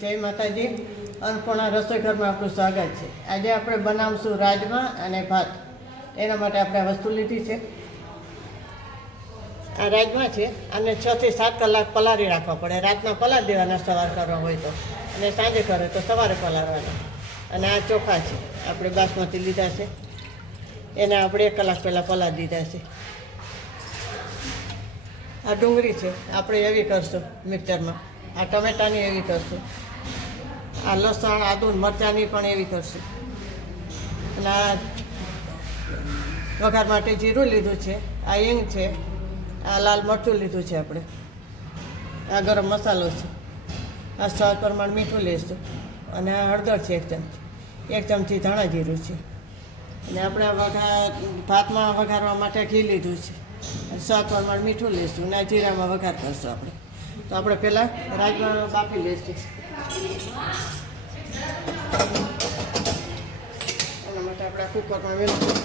જય માતાજી. અન્નપૂર્ણા રસોઈ ઘરમાં આપણું સ્વાગત છે. આજે આપણે બનાવશું રાજમા અને ભાત. એના માટે આપણે આ વસ્તુ લીધી છે. આ રાજમા છે, આને 6 થી 7 કલાક પલાળી રાખવા પડે. રાતના પલાળી દેવાના સવાર કરવા હોય તો, અને સાંજે કરે તો સવારે પલાળવાના. અને આ ચોખા છે, આપણે બાસમતી લીધા છે, એને આપણે 1 કલાક પહેલાં પલાળી દીધા છે. આ ડુંગળી છે, આપણે એવી કરશું મિક્સરમાં. આ ટમેટાની એવી કરશું. આ લસણ આદુ મરચાંની પણ એવી કરશું. અને આ વઘાર માટે જીરું લીધું છે, આ હિંગ છે, આ લાલ મરચું લીધું છે આપણે, આ ગરમ મસાલો છે, આ સ્વાદ પ્રમાણે મીઠું લઈશું, અને આ હળદર છે 1 ચમચી ધાણા જીરું છે. અને આપણે ભાતમાં વઘારવા માટે ઘી લીધું છે, સ્વાદ પ્રમાણે મીઠું લઈશું, અને આ જીરામાં વઘાર કરશું આપણે. તો આપણે પહેલાં રાજમા બાફી લઈશું. એના માટે આપણે આ કુકરમાં મેળવીશું.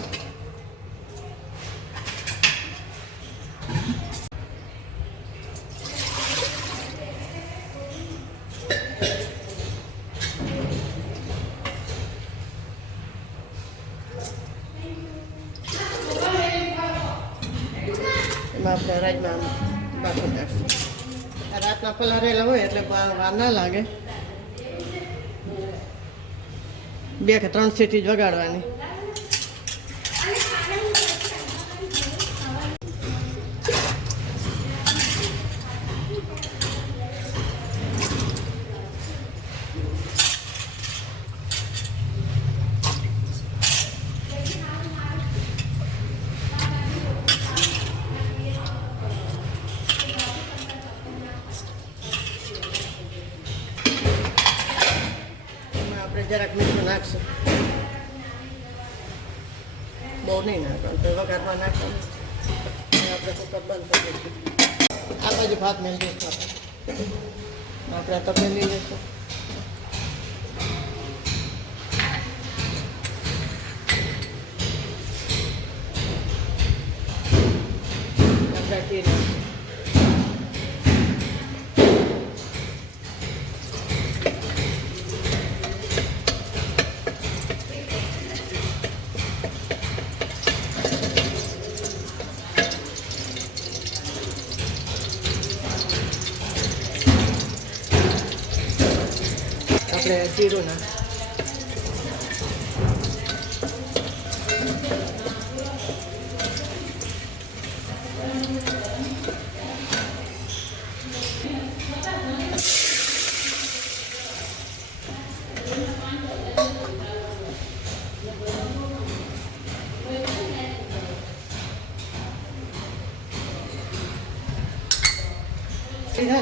એમાં આપણે રાજમા બાફી નાખશું. રાતના પલાળેલા હોય એટલે વાર ના લાગે. 2 કે 3 સીટી જ વગાડવાની. જરાક મીઠું નાખશું, બહુ નહીં નાખવાનું, તો વઘારમાં નાખવાનું. આપણે કુકર બંધ કરી દઈશું. આ બાજુ ભાત મેળવી દઈશું. આપણે તપેલી લઈશું. આપણે ઘી નાખીશું. આપણે જીરું નાખ.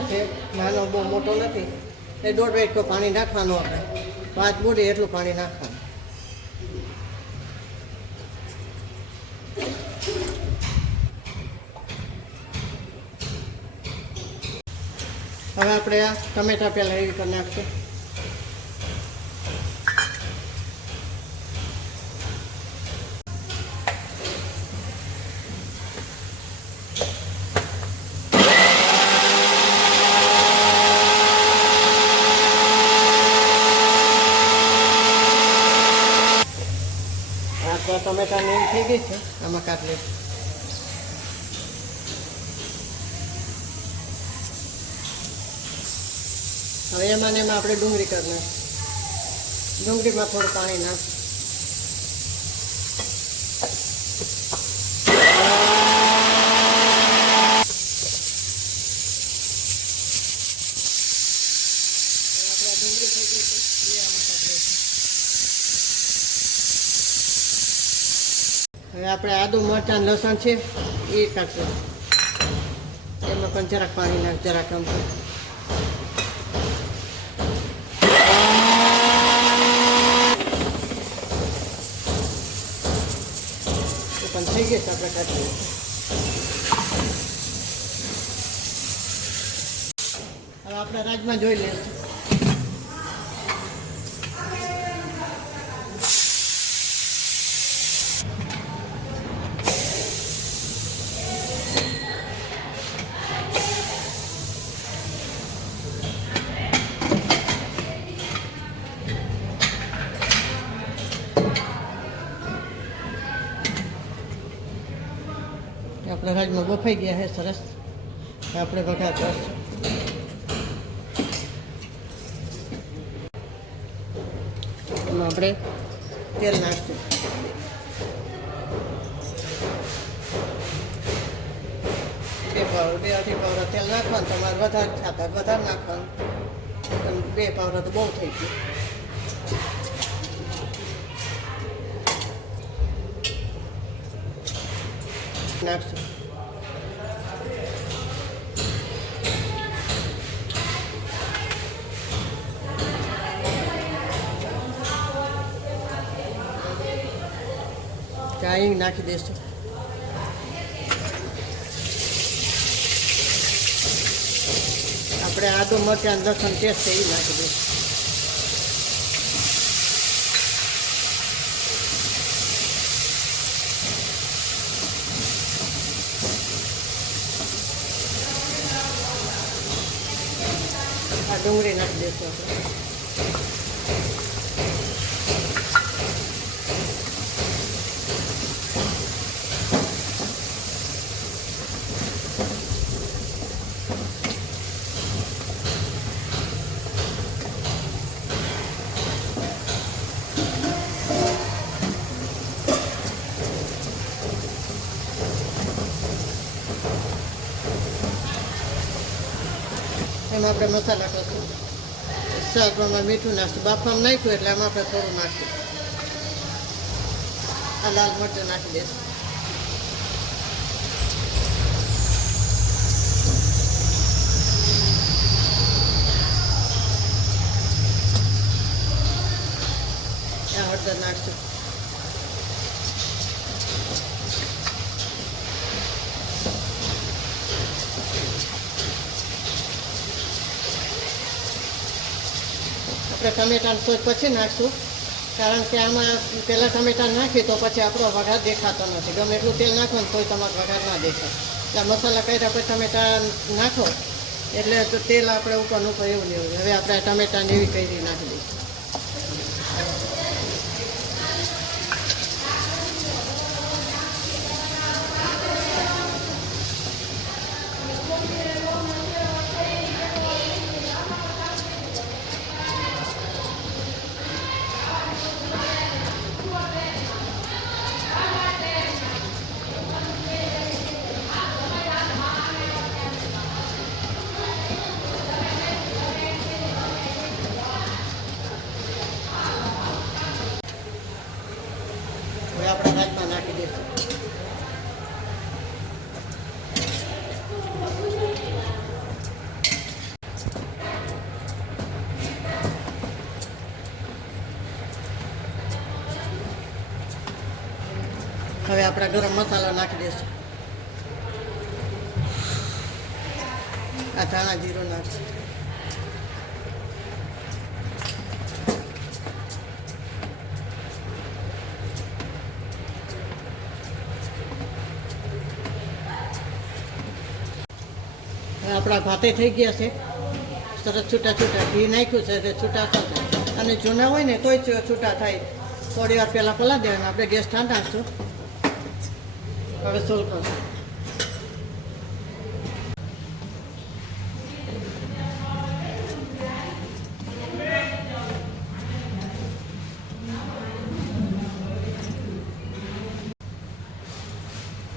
છે નાનો બહુ મોટો નથી, એ 1.5 વાટકો પાણી નાખવાનું. આપણે ભાત બુડે એટલું પાણી નાખવાનું. હવે આપણે આ ટમેટા પહેલાં એવી કરી નાખશું. ટમેટા નીમ થઈ ગઈ છે, આમાં કાઢી લઈશું. હવે એમાં ને એમાં આપણે ડુંગળી કરી નાખીશું. ડુંગળીમાં થોડું પાણી નાખીશું. આપણે ડુંગળી થઈ ગઈ છે, એ આમાં કાઢી લઈશું. હવે આપણે આદુ મરચાં લસણ છે એ કાઢશું. એમાં પણ જરાક પાણી નાખ, જરાક આમ પણ થઈ ગઈ છે. આપણે કાઢી હવે આપણે રાજમા જોઈ લઈશું. આપણા રાજમાં બફાઈ ગયા છે સરસ. આપણે વઘાર કરશું. એમાં આપણે તેલ નાખશું. બે અઢી પાવડા તેલ નાખવાનું. તમારે વધારે ખાતા વધારે નાખવાનું. 2 પાવડા તો બહુ થઈ ગયું. નાખશું. હિંગ નાખી દઈશું. આપણે આદુ મરચાં લસણ પેસ્ટ એ નાખી દઈશું. આ ડુંગળી નાખી દઈશું આપણે. એમાં આપણે મસાલા કરશું. શાકમાં મીઠું નાખશું. બાફામાં નાખ્યું એટલે આમાં આપણે થોડું નાખીશું. આ લાલ મરચાં નાખી દઈશું. આ હળદર નાખશું. આપણે ટમેટાનું સોસ પછી નાખશું. કારણ કે આમાં પહેલાં ટમેટાં નાખીએ તો પછી આપણો વઘાર દેખાતો નથી. ગમે એટલું તેલ નાખો ને તોય તમારો વઘાર ના દેખાય. એટલે મસાલા કર્યા પછી ટમેટાં નાખો એટલે તેલ આપણે ઉપરનું ઉપર એવું લેવું. હવે આપણે ટમેટાને એવી કરી નાખી દઈશું. હવે આપણે રાજમાં નાખી દઈશું. હવે આપણે ગરમ મસાલો નાખી દઈશું. આ ધાણા જીરું નાખશું. આપણા ભાતે થઈ ગયા છે સરસ. છૂટા છૂટા ઘી નાખ્યું છે એટલે છૂટા થશે. અને જૂના હોય ને તોય છૂટા થાય. થોડી વાર પહેલાં પલાળી દેવાના. આપણે ગેસ ઠંડા નાખશું. હવે સોલ કરશું.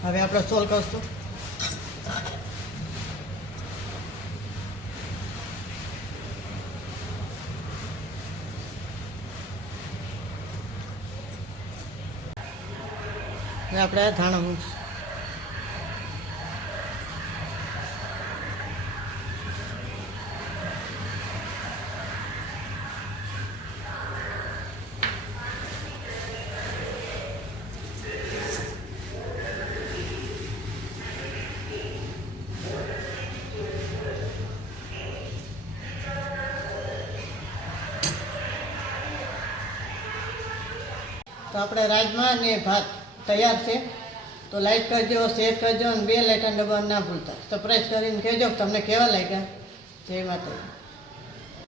હવે આપણે સોલ કરશું. હવે આપણે ધાણા મૂકશું. તો આપણે રાજમા અને ભાત તૈયાર છે. તો લાઈક કરજો, શેર કરજો અને બેલ આઇકન દબાવવાનું ના ભૂલતા. સરપ્રાઈઝ કરીને કહેજો તમને કેવા લાગ્યા. જય માતાજી.